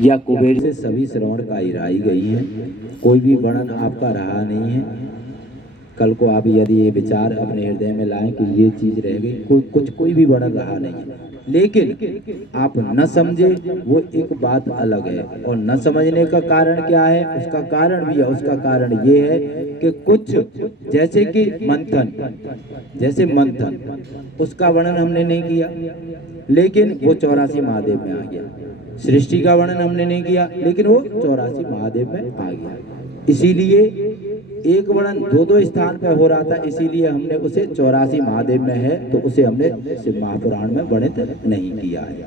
या कुबेर से सभी श्रवण का इराई गई हैं, कोई भी वर्णन आपका रहा नहीं है। कल को आप यदि ये विचार अपने हृदय में लाएं कि ये चीज रह गई, कोई भी वर्णन रहा नहीं है, लेकिन आप न समझे वो एक बात अलग है। और न समझने का कारण क्या है, उसका कारण भी है। उसका कारण ये है कि कुछ जैसे कि मंथन, जैसे मंथन उसका वर्णन हमने नहीं किया, लेकिन वो 84 महादेव में आ गया। सृष्टि का वर्णन हमने नहीं किया, लेकिन वो 84 महादेव में आ गया। इसीलिए एक वर्णन दो दो स्थान पे हो रहा था, इसीलिए हमने उसे 84 महादेव में है तो उसे हमने शिव महापुराण में वर्णित नहीं किया है।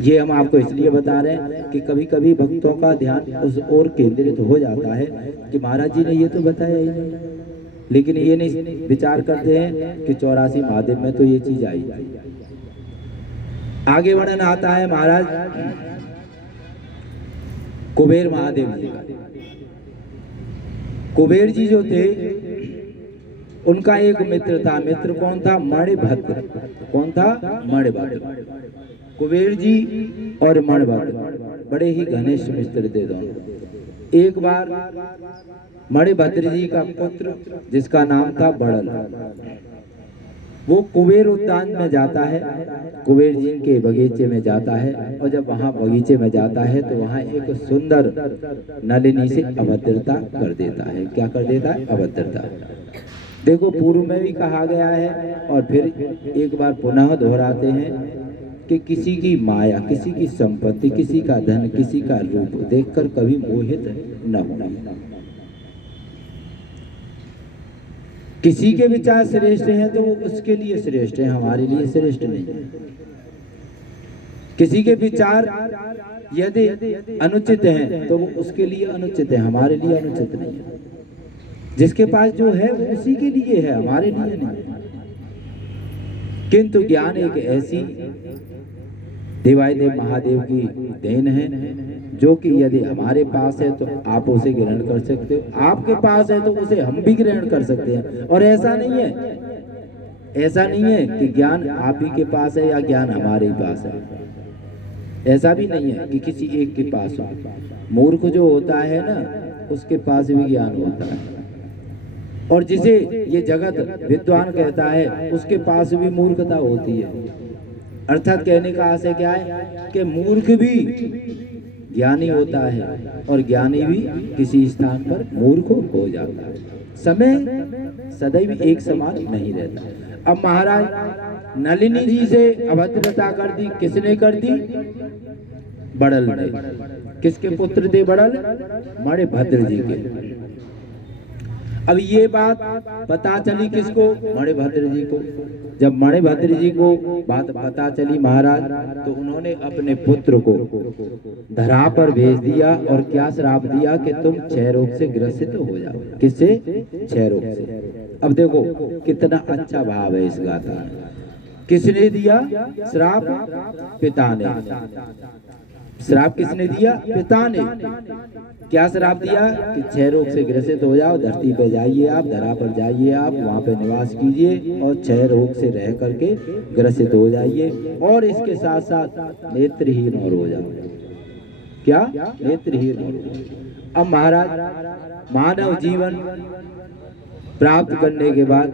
ये हम आपको इसलिए बता रहे हैं कि कभी कभी भक्तों का ध्यान उस ओर केंद्रित हो जाता है कि महाराज जी ने ये तो बताया ही नहीं, लेकिन ये नहीं विचार करते हैं कि 84 महादेव में तो ये चीज आई। आगे वर्णन आता है महाराज कुबेर महादेव जी का। कुबेर जी जो थे उनका एक मित्र था। मित्र कौन था? मणिभद्र। कौन था? मणिभद्र। कुबेर जी और मणिभद्र बड़े ही घनिष्ठ मित्र थे दोनों। एक बार मणिभद्र जी का पुत्र जिसका नाम था बड़ल, वो कुबेर उद्यान में जाता है, कुबेर जी के बगीचे में जाता है। और जब वहाँ बगीचे में जाता है तो वहाँ एक सुंदर नलिनी से अभद्रता कर देता है। क्या कर देता है? अभद्रता। देखो पूर्व में भी कहा गया है और फिर एक बार पुनः दोहराते हैं कि किसी की माया, किसी की संपत्ति, किसी का धन, किसी का रूप देखकर कभी मोहित न होना। किसी के विचार श्रेष्ठ हैं तो वो उसके लिए श्रेष्ठ है, हमारे लिए श्रेष्ठ नहीं है। किसी के विचार यदि अनुचित हैं तो वो उसके लिए अनुचित है, हमारे लिए अनुचित नहीं है। जिसके पास जो है वो उसी के लिए है, हमारे लिए नहीं। किंतु ज्ञान एक ऐसी देवादिदेव महादेव की देन है जो कि यदि हमारे पास है तो आप उसे ग्रहण कर सकते हो, आपके पास है तो उसे हम भी ग्रहण कर सकते हैं। और ऐसा नहीं है कि ज्ञान आप ही के पास है या ज्ञान हमारे ही पास है। ऐसा भी नहीं है कि किसी एक के पास हो। मूर्ख जो होता है ना, उसके पास भी ज्ञान होता है, और जिसे ये जगत विद्वान कहता है उसके पास भी मूर्खता होती है। अर्थात कहने का आशय क्या है कि मूर्ख भी ज्ञानी होता है और ज्ञानी भी किसी स्थान पर मूर्ख हो जाता है। समय सदैव एक समान नहीं रहता। अब महाराज नलिनी जी से अभद्रता कर दी। किसने कर दी? बड़ल ने। किसके पुत्र थे बड़ल? मणिभद्र जी के। अब ये बात पता चली किसको? मणिभद्र जी को। जब मणिभद्र जी को बात पता चली महाराज, तो उन्होंने अपने पुत्र को धरा पर भेज दिया और क्या श्राप दिया कि तुम क्षय रोग से ग्रसित हो जाओ। किससे? क्षय रोग से। अब देखो कितना अच्छा भाव है इस गाथा में। किसने दिया श्राप? पिता ने। श्राप किसने दिया? पिता ने। क्या श्राप दिया? कि क्षय रोग से ग्रसित हो जाओ, धरती पे जाइए, आप धरा पर जाइए, आप वहाँ पे निवास कीजिए और क्षय रोग से रह करके ग्रसित हो जाइए, और इसके साथ साथ नेत्रहीन और हो जाओ। क्या? नेत्रहीन और हो जाओ। अब महाराज मानव जीवन प्राप्त करने के बाद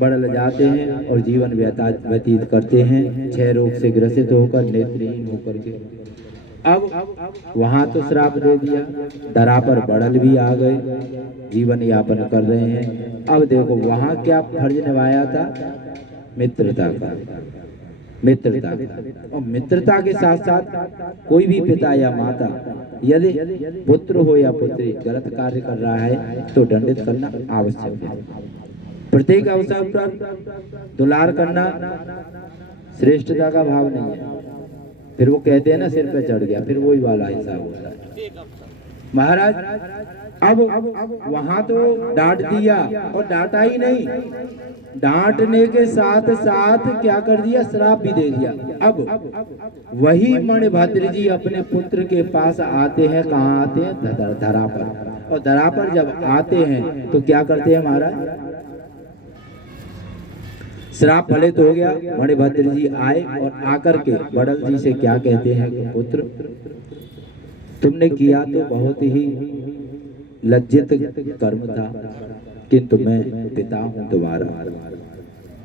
बड़ल जाते हैं और जीवन व्यतीत करते हैं क्षय रोग से ग्रसित होकर, नेत्रहीन होकर के। अब वहां तो श्राप दे दिया, धरा पर बड़ल भी आ गए, जीवन यापन कर रहे हैं। अब देखो वहां क्या फर्ज निभाया था? मित्रता का। और मित्रता के साथ साथ कोई भी पिता या माता यदि पुत्र हो या पुत्री गलत कार्य कर रहा है तो दंडित करना आवश्यक है। प्रत्येक अवसर पर दुलार करना श्रेष्ठता का भाव नहीं है। फिर वो कहते हैं ना सिर पे चढ़ गया, फिर वही वाला हिसाब होता है। महाराज अब वहां तो डांट दिया, और डांटा ही नहीं, डांटने के साथ साथ क्या कर दिया? श्राप भी दे दिया। अब वही मणिभद्र जी अपने पुत्र के पास आते हैं। कहाँ आते हैं? धरा पर। और धरा पर जब आते हैं तो क्या करते हैं महाराज? श्राप फलित हो गया। मणिभद्र जी आए और आकर के बड़ल जी से क्या कहते हैं कि पुत्र तुमने किया तो बहुत ही लज्जित कर्म था, किंतु मैं पिता हूं तुम्हारा।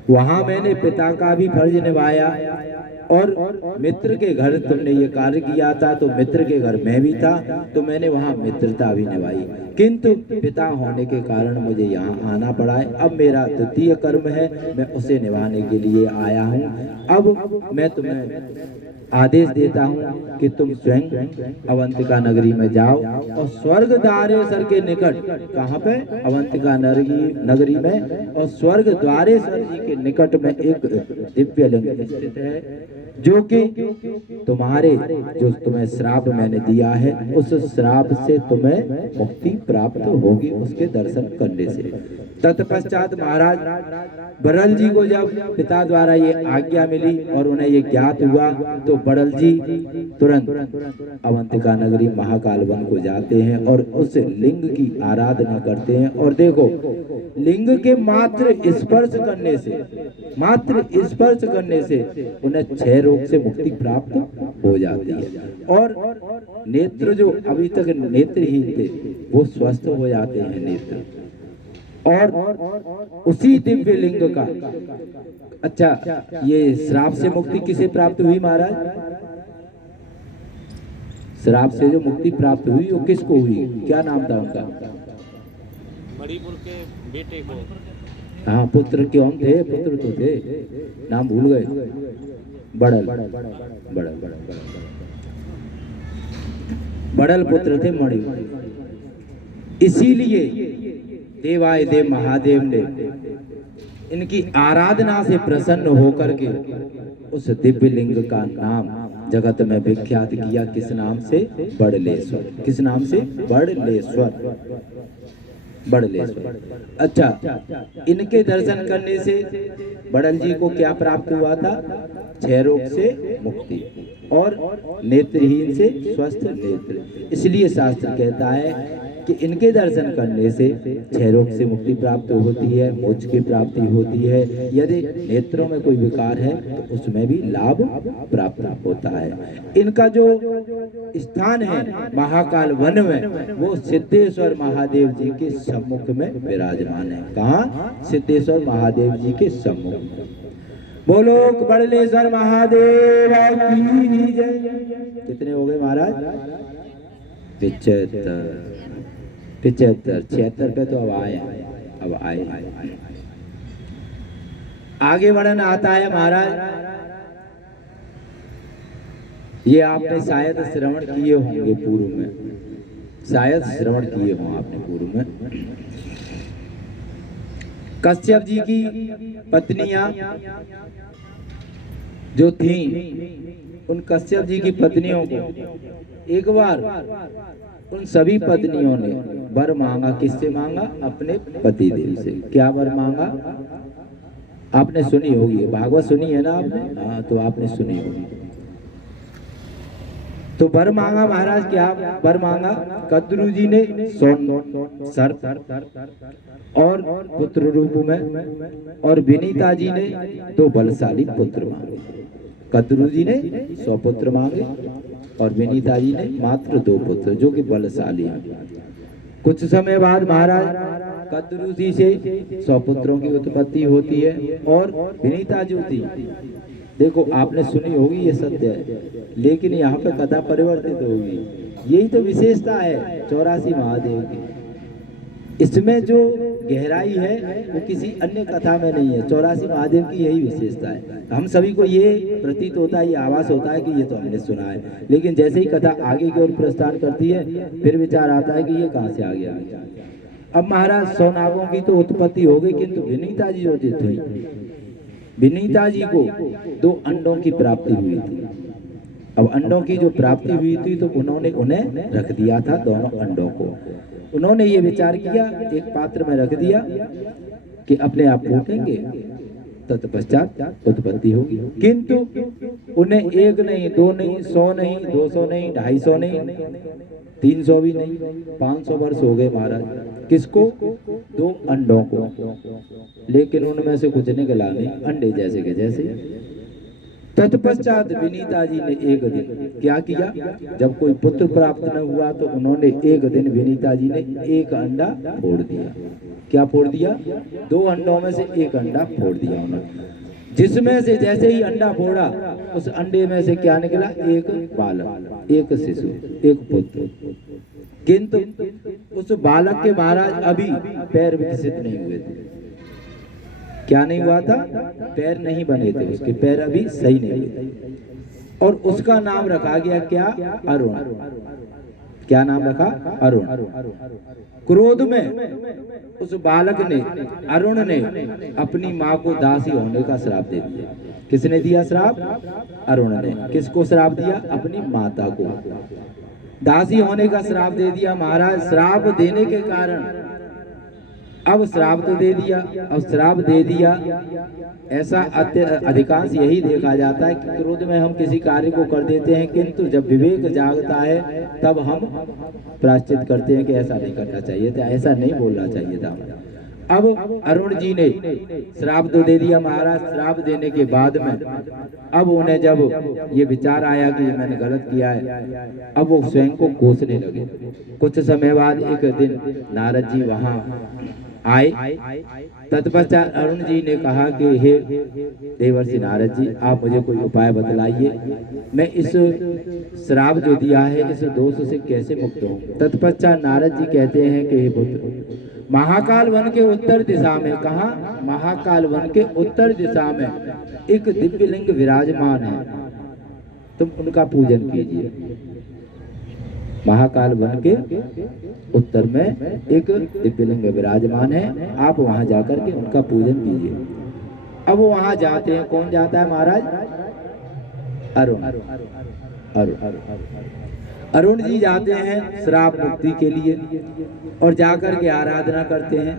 वहां मैंने पिता का भी फर्ज निभाया, और मित्र के घर तुमने ये कार्य किया था तो मित्र के घर मैं भी था, तो मैंने वहां मित्रता भी निभाई। किंतु पिता होने के कारण मुझे यहाँ आना पड़ा है। अब मेरा द्वितीय कर्म है, मैं उसे निभाने के लिए आया हूँ। अब मैं तुम्हें आदेश देता हूँ कि तुम स्वयं अवंतिका नगरी में जाओ, और स्वर्ग द्वारेश्वर के निकट, कहाँ पे? अवंतिका नगरी में, और स्वर्ग द्वारेश्वर जी के निकट में एक दिव्य लिंग स्थित है, जो कि तुम्हारे, जो तुम्हें श्राप मैंने दिया है, उस श्राप से तुम्हें मुक्ति प्राप्त होगी उसके दर्शन करने से। तत्पश्चात महाराज बड़ल जी को जब पिता द्वारा ये आज्ञा मिली और उन्हें ये ज्ञात हुआ, तो बड़ल जी तुरंत अवंतिका नगरी महाकाल वन को जाते हैं और उस लिंग की आराधना करते हैं। और देखो, लिंग के मात्र स्पर्श करने से, मात्र स्पर्श करने से उन्हें 6 रोग से मुक्ति प्राप्त हो जाती है, और नेत्र जो अभी तक नेत्रहीन थे वो स्वस्थ हो जाते हैं नेत्र। और उसी दिव्य लिंग का, अच्छा, ये श्राप से मुक्ति किसे प्राप्त हुई महाराज? श्राप से जो मुक्ति प्राप्त हुई वो किसको हुई? क्या नाम था उनका? मणिपुर के बेटे को। हाँ, पुत्र क्यों थे? पुत्र तो थे, नाम भूल गए। बड़ल, बड़ल, बड़ल पुत्र थे मणिपुर। इसीलिए देवाय देव महादेव ने इनकी आराधना से प्रसन्न होकर के उस दिव्य लिंग का नाम जगत में विख्यात किया। किस नाम से? बड़लेश्वर। किस नाम से? बड़लेश्वर, बड़लेश्वर। अच्छा, इनके दर्शन करने से बड़ल जी को क्या प्राप्त हुआ था? 6 रोग से मुक्ति और नेत्रहीन से स्वस्थ नेत्र। इसलिए शास्त्र कहता है कि इनके दर्शन करने से 6 रोग से मुक्ति प्राप्त होती है, मोक्ष की प्राप्ति होती है। यदि नेत्रों में कोई विकार है तो उसमें भी लाभ प्राप्त होता है। इनका जो स्थान है महाकाल वन में, वो सिद्धेश्वर महादेव जी के सम्मुख में विराजमान है। कहाँ? सिद्धेश्वर महादेव जी के सम्मुख। बोलो बड़लेश्वर महादेव की जय। कितने हो गए महाराज? 75, 76 पे तो अब आए। आगे वर्णन आता है महाराज, ये आपने शायद श्रवण किए होंगे पूर्व में, शायद श्रवण किए हों आपने पूर्व में। कश्यप जी की पत्नियां जो थीं, उन कश्यप जी की पत्नियों को एक बार उन सभी पत्नियों ने वर मांगा। किससे मांगा? अपने पति देव से। क्या वर मांगा? आपने सुनी होगी, भागवत सुनी है ना आपने? हाँ, तो आपने सुनी होगी। तो वर मांगा महाराज। क्या वर मांगा? कद्रू जी ने सोन सर्प और पुत्र रूप में, और विनीता जी ने 2 बलशाली पुत्र मांगे। कद्रू जी ने 100 पुत्र मांगे और विनीता जी ने मात्र 2 पुत्र, जो कि बलशाली हैं। कुछ समय बाद महाराज कद्रू जी से 100 पुत्रों की उत्पत्ति होती है, और विनीता जो थी, देखो आपने सुनी होगी, ये सत्य है, लेकिन यहाँ पे कथा परिवर्तित होगी। यही तो विशेषता है 84 महादेव की। इसमें जो गहराई है वो किसी अन्य कथा में नहीं है। 84 महादेव की यही विशेषता है। हम सभी को ये प्रतीत होता है, ये आवाज होता है कि ये तो हमने सुना है, लेकिन जैसे ही कथा आगे की ओर प्रस्थान करती है फिर विचार आता है कि ये कहाँ से आ गया। अब महाराज 100 नागों की तो उत्पत्ति हो गई, किंतु विनीता जी होती थी, विनीता जी को 2 अंडों की प्राप्ति हुई थी। अब अंडों की जो प्राप्ति हुई थी तो उन्होंने उन्हें रख दिया था, दोनों अंडों को। उन्होंने ये विचार किया, एक पात्र में रख दिया कि अपने आप फूटेंगे, तत्पश्चात उत्पत्ति होगी। किंतु उन्हें 1 नहीं, 2 नहीं, 100 नहीं, 200 नहीं, 250 नहीं, 300 भी नहीं, 500 वर्ष हो गए महाराज। किसको? 2 अंडों को। लेकिन उनमें से कुछ निकला नहीं, अंडे जैसे के जैसे। तत्पश्चात विनीता जी ने एक दिन क्या किया, जब कोई पुत्र प्राप्त न हुआ तो उन्होंने एक दिन विनीता जी ने एक अंडा फोड़ दिया। क्या फोड़ दिया? 2 अंडों में से एक अंडा फोड़ दिया उन्होंने, जिसमें से जैसे ही अंडा फोड़ा उस अंडे में से क्या निकला? एक बालक, एक शिशु, एक पुत्र। किंतु उस बालक के महाराज अभी पैर विकसित नहीं हुए थे। क्या नहीं हुआ था? पैर नहीं बने थे, उसके पैर अभी सही नहीं हुए थे। और उसका नाम रखा गया क्या? अरुण। क्या नाम रखा? अरुण। क्रोध में उस बालक ने, अरुण ने अपनी माँ को दासी होने का श्राप दे दिया। किसने दिया श्राप? अरुण ने। किसको श्राप दिया? अपनी माता को दासी होने का श्राप दे दिया। महाराज श्राप देने के कारण, अब श्राप तो दे दिया, अब श्राप दे दिया, ऐसा अधिकांश यही देखा जाता है कि क्रोध में हम किसी कार्य को कर देते हैं, किंतु जब विवेक जागता है तब हम प्रायश्चित करते हैं कि ऐसा नहीं करना चाहिए था, ऐसा नहीं बोलना चाहिए था। अब अरुण जी ने श्राप तो दे दिया महाराज। श्राप देने के बाद में अब उन्हें जब ये विचार आया कि मैंने गलत किया है, अब वो स्वयं को कोसने लगे। कुछ समय बाद एक दिन नारद जी वहां आए। तत्पश्चात अरुण जी ने कहा कि हे देवर्षि नारद जी, आप मुझे कोई उपाय बतलाइए, मैं इस श्राप जो दिया है इस दोष से कैसे मुक्त हूँ। तत्पश्चात नारद जी कहते हैं कि हे पुत्र, महाकाल वन के उत्तर दिशा में, कहा? महाकाल वन के उत्तर दिशा में एक दिव्य लिंग विराजमान है, तुम उनका पूजन कीजिए। महाकाल वन के उत्तर में एक दिव्यलिंग विराजमान है, आप वहां जाकर के उनका पूजन कीजिए। अब वो वहां जाते हैं। कौन जाता है महाराज? अरुण। अरुण जी जाते हैं श्राप मुक्ति के लिए और जाकर के आराधना करते हैं।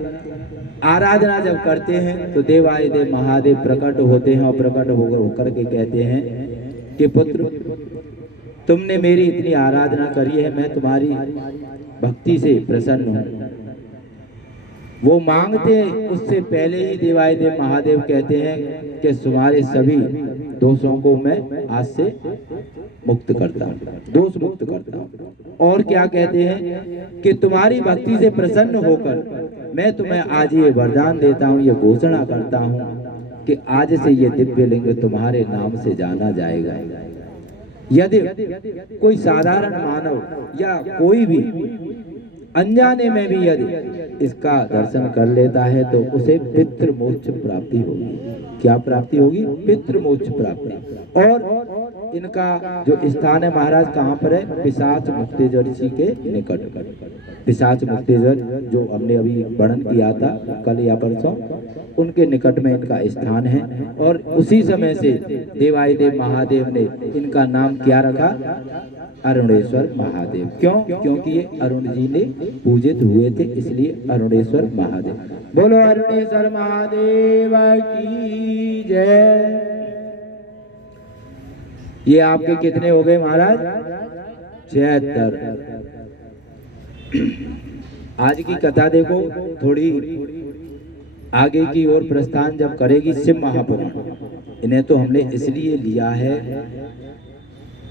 आराधना जब करते हैं तो देवादिदेव महादेव प्रकट होते हैं और प्रकट होकर के कहते हैं कि पुत्र, तुमने मेरी इतनी आराधना करी है, मैं तुम्हारी भक्ति से प्रसन्न हूँ। वो मांगते उससे पहले ही देवादिदेव महादेव कहते हैं कि तुम्हारे सभी दोषों को मैं आज से मुक्त करता हूँ, दोष मुक्त करता हूँ। और क्या कहते हैं कि तुम्हारी भक्ति से प्रसन्न होकर मैं तुम्हें आज ये वरदान देता हूँ, ये घोषणा करता हूँ कि आज से ये दिव्य लिंग तुम्हारे नाम से जाना जाएगा। यदि कोई साधारण मानव या कोई भी अनजाने में भी यदि इसका दर्शन कर लेता है तो उसे पितृ मोक्ष प्राप्ति होगी। क्या प्राप्ति होगी? पितृ मोक्ष प्राप्ति। और इनका जो स्थान है महाराज कहाँ पर है? पिशाच मुक्तेश्वर ऋषि के निकट। पिशाच मुक्तेश्वर जो हमने अभी वर्णन किया था कल या परसों, उनके निकट में इनका स्थान है। और उसी समय से देवादिदेव महादेव ने इनका नाम क्या रखा? अरुणेश्वर महादेव। क्यों? क्योंकि ये अरुण जी ने पूजित हुए थे, इसलिए अरुणेश्वर महादेव। बोलो अरुणेश्वर महादेव की जय। ये आपके कितने हो गए महाराज? 76। आज की कथा देखो, थोड़ी आगे की ओर प्रस्थान जब करेगी शिव महापुराण। इन्हें तो हमने इसलिए लिया है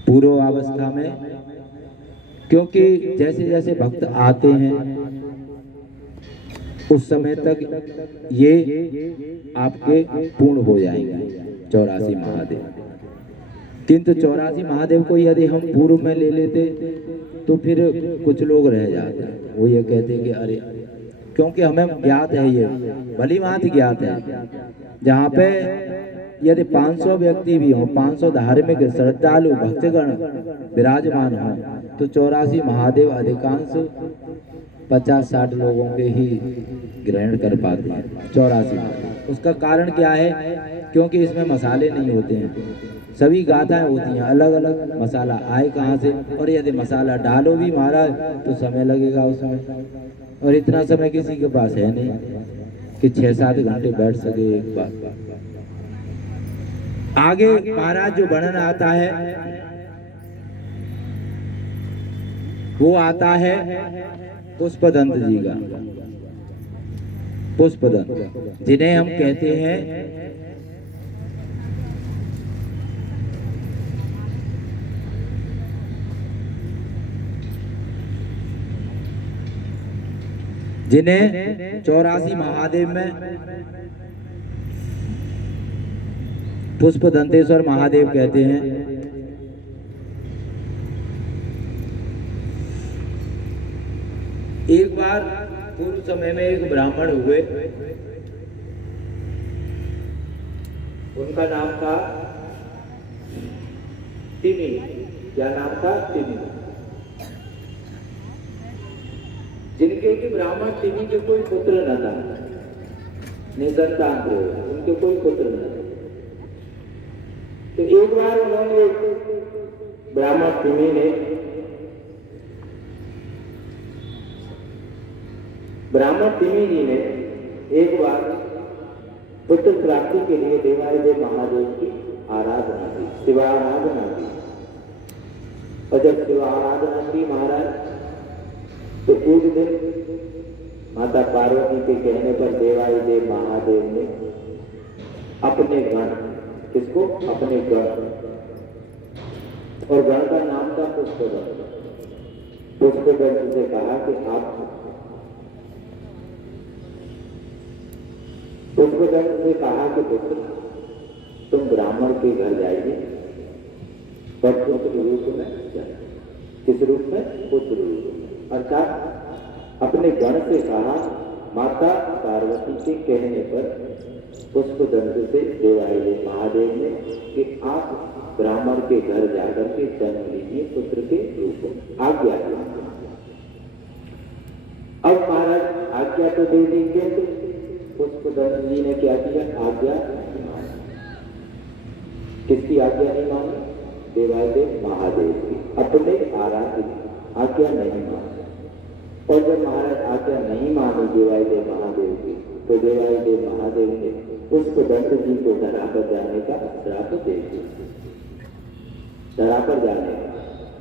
पूर्वावस्था में, क्योंकि जैसे जैसे भक्त आते हैं उस समय तक ये आपके पूर्ण हो जाएंगे 84 महादेव। किंतु 84 महादेव को यदि हम पूर्व में ले लेते तो फिर कुछ लोग रह जाते हैं। वो ये कहते कि अरे, क्योंकि हमें ज्ञात है, ये भली भांति ज्ञात है, जहाँ पे यदि 500 व्यक्ति भी हों, 500 धार्मिक श्रद्धालु भक्तगण विराजमान हों, तो 84 महादेव अधिकांश 50-60 लोगों के ही ग्रहण कर पाते हैं। 84। उसका कारण क्या है? क्योंकि इसमें मसाले नहीं होते हैं, सभी गाथाएं होती हैं, अलग अलग मसाला आए कहाँ से। और यदि मसाला डालो भी महाराज तो समय लगेगा उसमें, और इतना समय किसी के पास है नहीं कि 6-7 घंटे बैठ सके एक बार। आगे महाराज जो वर्णन आता है वो आता है पुष्पदंत जी का। पुष्पदंत जिन्हें हम कहते हैं जिन्हें 84 महादेव में पुष्प दंतेश्वर महादेव कहते हैं। एक बार पूर्व समय में एक ब्राह्मण हुए, उनका नाम था तिमी। क्या नाम था? तिमी। जिनके कि ब्राह्मण तिमी के कोई पुत्र न था, निसंतान थे, उनके कोई पुत्र न था। तो एक बार उन्होंने ब्राह्मण तिमी ने जी ने एक बार पुत्र प्राप्ति के लिए देवादिदेव महादेव की आराधना की, शिवाराधना की। और जब शिवाराधना की महाराज, तो एक दिन माता पार्वती के कहने पर देवादिदेव महादेव ने अपने गण, किसको? अपने गण, और गण का नाम था पुष्पगण। पुष्पगण से कहा कि आप पुष्पगण ने कहा कि पुत्र, तुम ब्राह्मण के घर जाइए और पुत्र रूप में जाइए। किस रूप में? पुत्र रूप में। अर्थात अपने गण से कहा, माता पार्वती के कहने पर पुष्पदंत से देवादिदेव महादेव ने कि आप ब्राह्मण के घर जाकर के जन्म लीजिए पुत्र के रूप में, आज्ञा दी। अब महाराज आज्ञा तो दे दीजिए, तो पुष्पदंत जी ने क्या किया? आज्ञा नहीं मानी। किसकी आज्ञा नहीं मानी? देवादिदेव महादेव की, अपने आराध्य की आज्ञा नहीं मानी। और जब महाराज आज्ञा नहीं मानी देवादिदेव महादेव की, तो देवादिदेव महादेव ने पुष्पदंत जी को धराकर जाने का श्राप दे दिया। धराकर जाने का,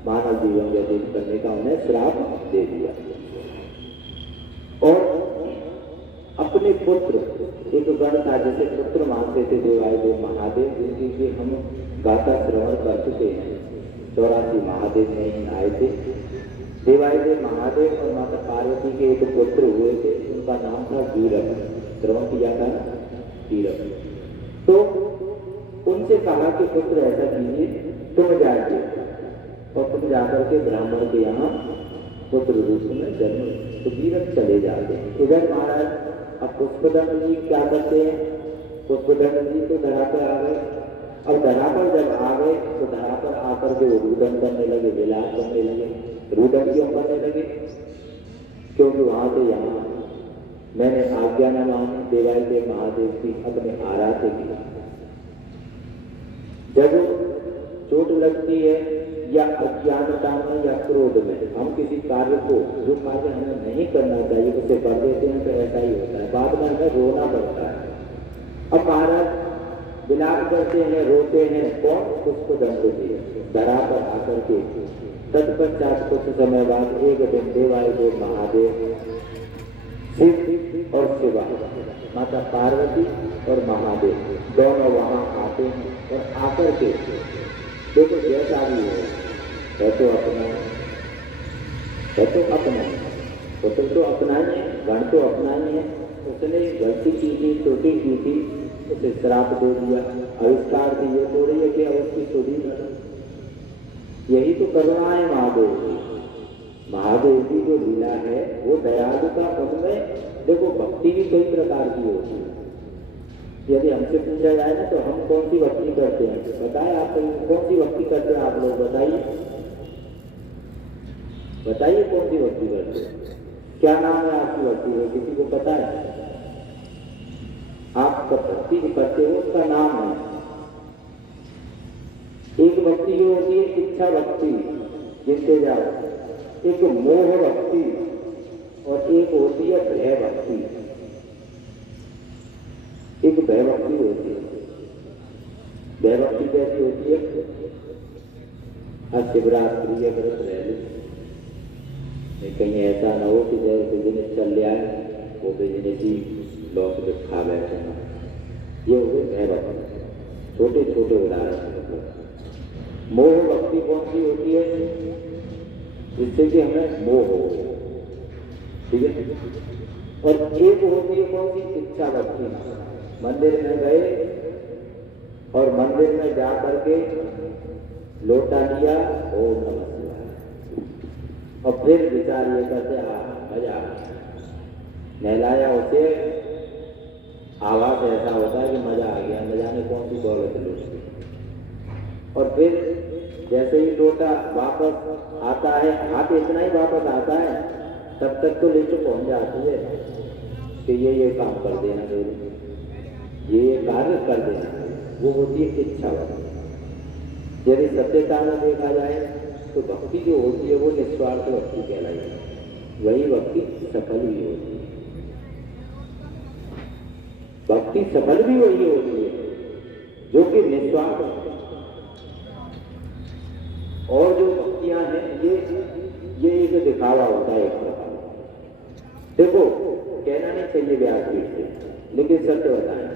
मानव जीवन व्यतीत करने का उन्हें श्राप दे दिया। और अपने पुत्र, एक गण था जैसे पुत्र मानते थे देवादिदेव महादेव, जिनकी हम गाथा श्रवण कर चुके हैं। 84 महादेव में आए थे। देवादिदेव महादेव और माता पार्वती के एक पुत्र हुए थे, उनका नाम था वीरक। श्रवण किया था ना, वीरक। तो उनसे कहा कि पुत्र ऐसा कीजिए, तुम जाइए और तुम जाकर के ब्राह्मण के यहाँ पुत्र रूप में जन्म। तो वीरक चले जाते हैं। इधर महाराज अब पुष्पदंत जी क्या करते हैं? पुष्पदंत जी तो धरा पर आ गए। अब धरा पर जब आ गए, तो धरा पर आकर के वो रुदन करने लगे, विलास करने लगे। रुदन क्यों करने लगे? क्योंकि वहां से यहाँ मैंने आज्ञा न मानी देवादिदेव महादेव की, अपने आराध्य की। जब चोट लगती है या अज्ञानता में या क्रोध में, हम किसी कार्य को, जो कार्य हमें नहीं करना चाहिए, उसे कर देते हैं, तो ऐसा ही होता है। बाद में हमें रोना पड़ता है। अब महाराज विलाप करते हैं, रोते हैं। कौन? पुष्पदंत जी धरा पर आकर के। तत्पश्चात कुछ समय बाद एक दिन देवादिदेव महादेव, शिव और शिवा, माता पार्वती और महादेव दोनों वहां आते हैं। और आकर के देखो जैसा भी है तो अपना है, तो अपना पुत्र तो अपना ही है, गण तो अपना ही है। उसने गलती की थी, त्रुटि की थी, उसे श्राप दे दिया, आविष्कार दी। ये थोड़ी है कि अब उसकी सुधी कर। यही तो करुणा है महादेव की। महादेव की जो लीला है वो दयालुता, उनमें देखो भक्ति भी कई प्रकार की होती है। यदि हमसे पूछा जाए ना, तो हम कौन सी भक्ति करते हैं? बताएं आप कौन सी भक्ति करते हैं? आप लोग बताइए, बताइए कौन सी भक्ति करते हैं? क्या नाम है आपकी भक्ति है? किसी को पता है? आप भक्ति जो करते हो उसका नाम है। एक भक्ति जो होती है इच्छा भक्ति, गिनते जाओ। एक मोह भक्ति और एक होती है भय भक्ति। एक भय भक्ति होती है। भय भक्ति कैसी होती है? आज शिवरात्रि या व्रत रह लो, कहीं ऐसा न हो कि जैसे बिजनेस चल रहा है वो बिजनेस ही लॉस में खा बैठे। ये हो गए भय भक्ति, छोटे छोटे उदाहरण। मोह भक्ति कौन सी होती है? जिससे कि हमें मोह हो, ठीक है। और एक होती है कौन सी, इच्छा भक्ति। मंदिर में गए और मंदिर में जा करके लोटा लिया, ओम नमः शिवाय, और फिर विचार ये करते मजा आ गया, नहलाया उसे, आवाज ऐसा होता है कि मजा आ गया, न जाने कौन सी दौलत लूट गई। और फिर जैसे ही लोटा वापस आता है, हाथ इतना ही वापस आता है, तब तक तो लेके पहुंच जाती है कि ये काम कर देना मेरे, ये कार्य कर देना, वो होती है इच्छा भक्ति। यदि सत्यता में देखा जाए तो भक्ति जो होती है वो निस्वार्थ भक्ति कहलाई है, वही भक्ति सफल भी होती है। भक्ति सफल भी वही होती है जो कि निस्वार्थ है। और जो भक्तियां हैं ये एक दिखावा होता है एक प्रकार। देखो कहना नहीं चाहिए व्यासपीठ से, लेकिन सत्य बताएं,